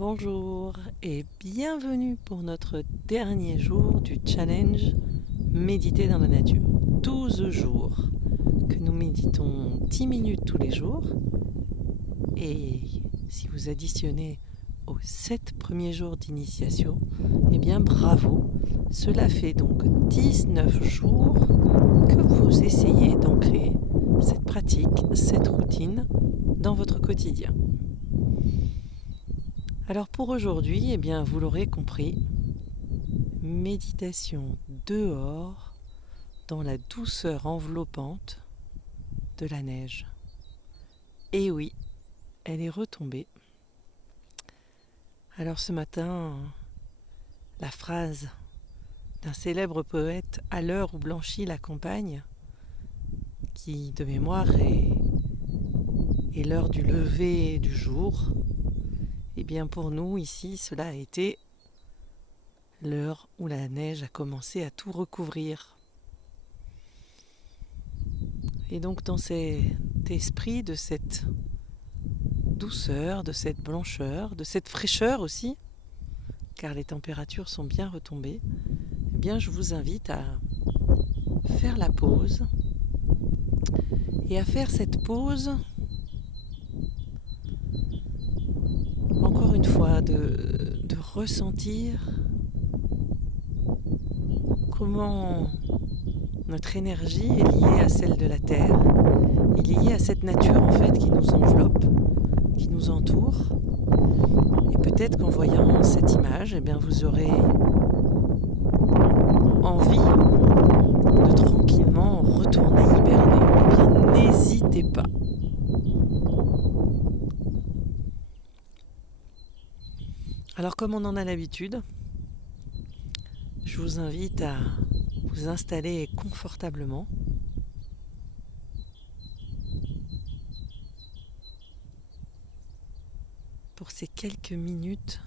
Bonjour et bienvenue pour notre dernier jour du challenge Méditer dans la nature. 12 jours que nous méditons 10 minutes tous les jours. Et si vous additionnez aux 7 premiers jours d'initiation, eh bien bravo. Cela fait donc 19 jours que vous essayez d'ancrer cette pratique, cette routine dans votre quotidien. Alors pour aujourd'hui, eh bien vous l'aurez compris, méditation dehors dans la douceur enveloppante de la neige. Et oui, elle est retombée. Alors ce matin, la phrase d'un célèbre poète à l'heure où blanchit la campagne, qui de mémoire est l'heure du lever du jour, eh bien pour nous ici, cela a été l'heure où la neige a commencé à tout recouvrir. Et donc dans cet esprit de cette douceur, de cette blancheur, de cette fraîcheur aussi, car les températures sont bien retombées, eh bien je vous invite à faire la pause et à faire cette pause encore une fois de ressentir comment notre énergie est liée à celle de la Terre, est liée à cette nature en fait qui nous enveloppe, qui nous entoure. Et peut-être qu'en voyant cette image, eh bien vous aurez envie de tranquillement retourner hiberner. Eh bien n'hésitez pas. Alors comme on en a l'habitude, je vous invite à vous installer confortablement. Pour ces quelques minutes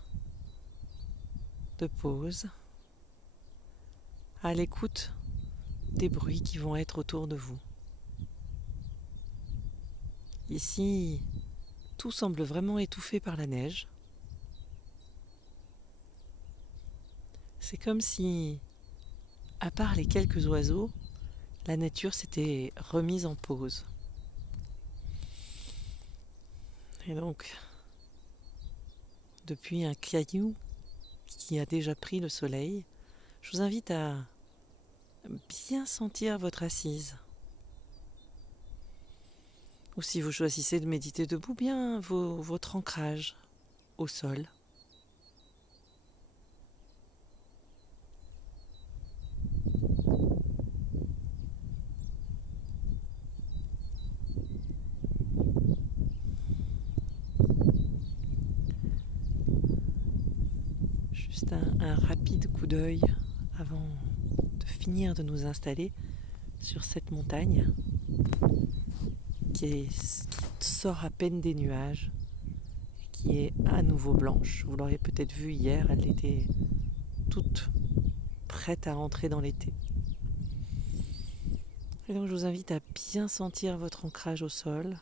de pause, à l'écoute des bruits qui vont être autour de vous. Ici, tout semble vraiment étouffé par la neige. C'est comme si, à part les quelques oiseaux, la nature s'était remise en pause. Et donc, depuis un caillou qui a déjà pris le soleil, je vous invite à bien sentir votre assise. Ou si vous choisissez de méditer debout, bien votre ancrage au sol. Juste un rapide coup d'œil avant de finir de nous installer sur cette montagne qui sort à peine des nuages et qui est à nouveau blanche. Vous l'aurez peut-être vu hier, elle était toute prête à entrer dans l'été. Et donc je vous invite à bien sentir votre ancrage au sol,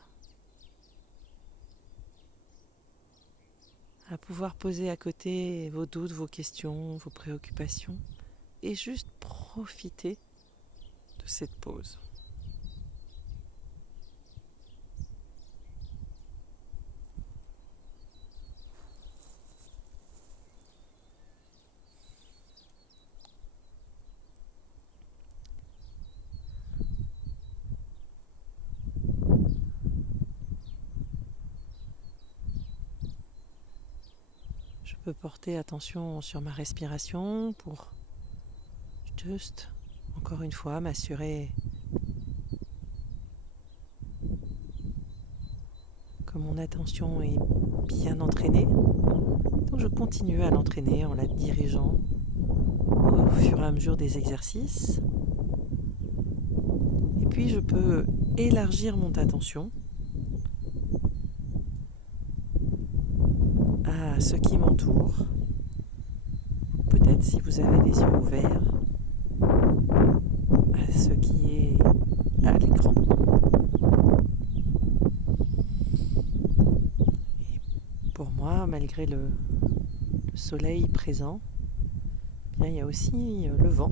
à pouvoir poser à côté vos doutes, vos questions, vos préoccupations et juste profiter de cette pause. Je peux porter attention sur ma respiration pour juste, encore une fois, m'assurer que mon attention est bien entraînée. Donc je continue à l'entraîner en la dirigeant au fur et à mesure des exercices. Et puis je peux élargir mon attention à ce qui m'entoure. Peut-être si vous avez les yeux ouverts, à ce qui est à l'écran. pour moi, malgré le soleil présent, bien, il y a aussi le vent.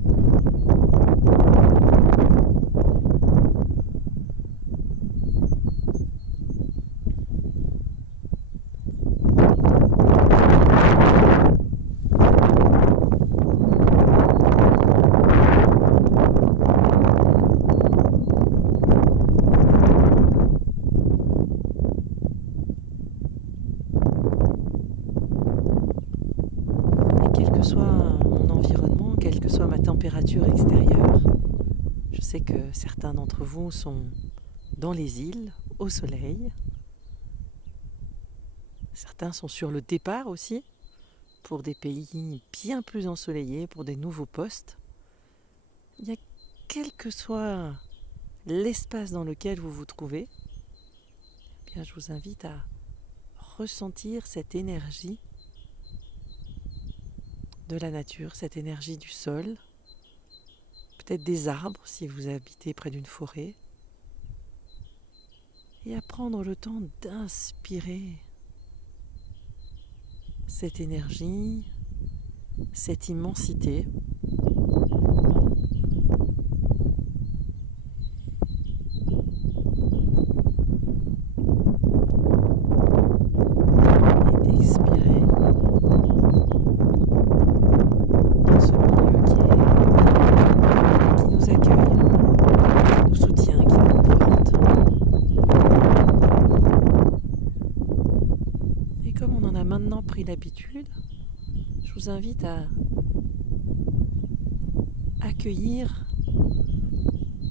Quel que soit mon environnement, quelle que soit ma température extérieure, je sais que certains d'entre vous sont dans les îles, au soleil. Certains sont sur le départ aussi, pour des pays bien plus ensoleillés, pour des nouveaux postes. Il y a, quel que soit l'espace dans lequel vous vous trouvez, eh bien, je vous invite à ressentir cette énergie de la nature, cette énergie du sol, peut-être des arbres si vous habitez près d'une forêt, et à prendre le temps d'inspirer cette énergie, cette immensité. Et d'expirer dans ce milieu qui nous accueille, qui nous soutient, qui nous porte. Et comme on en a maintenant pris l'habitude, je vous invite à accueillir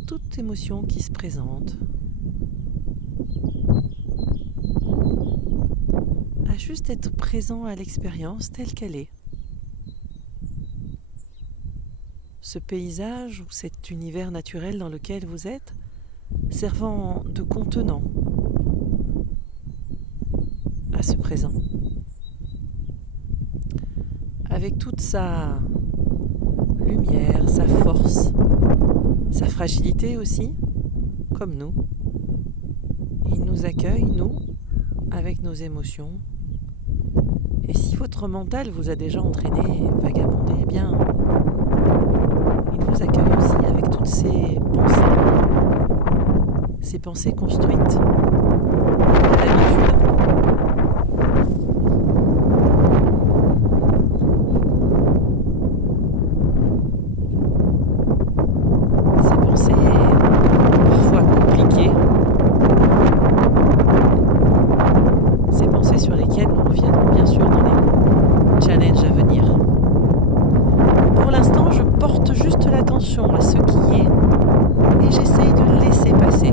toute émotion qui se présente, à juste être présent à l'expérience telle qu'elle est. Ce paysage ou cet univers naturel dans lequel vous êtes, servant de contenant à ce présent, avec toute sa lumière, sa force, sa fragilité aussi, comme nous. Il nous accueille, nous, avec nos émotions. Et si votre mental vous a déjà entraîné, vagabondé, eh bien, il vous accueille aussi avec toutes ces pensées construites à l'habitude. Ces pensées parfois compliquées, ces pensées sur lesquelles nous reviendrons bien sûr dans les challenges à venir. Pour l'instant, je porte juste l'attention à ce qui est et j'essaye de le laisser passer.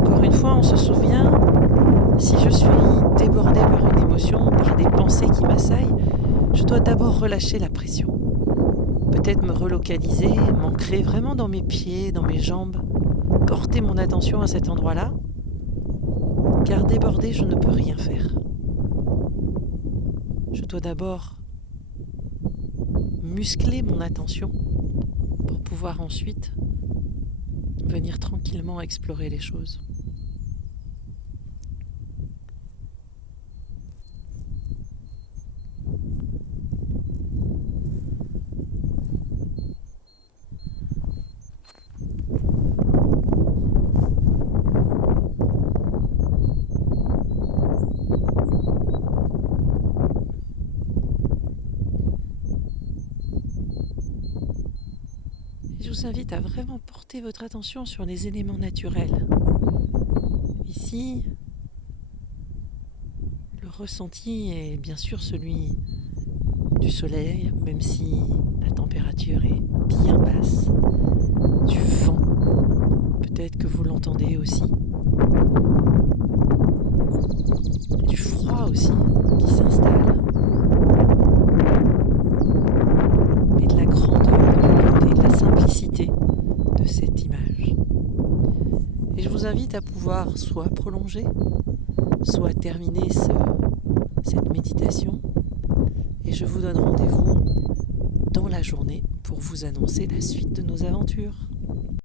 Encore une fois, on se souvient, si je suis débordée par une émotion, par des pensées qui m'assaillent, je dois d'abord relâcher la pression. Peut-être me relocaliser, m'ancrer vraiment dans mes pieds, dans mes jambes, porter mon attention à cet endroit-là, car débordée, je ne peux rien faire. Je dois d'abord muscler mon attention pour pouvoir ensuite venir tranquillement explorer les choses. Je vous invite à vraiment porter votre attention sur les éléments naturels. Ici, le ressenti est bien sûr celui du soleil, même si la température est bien basse, du vent, peut-être que vous l'entendez aussi, du froid aussi qui s'installe, et de la grandeur, de la beauté, de la simplicité de cette image. Et je vous invite à pouvoir soit prolonger, soit terminer cette méditation, et je vous donne rendez-vous dans la journée pour vous annoncer la suite de nos aventures.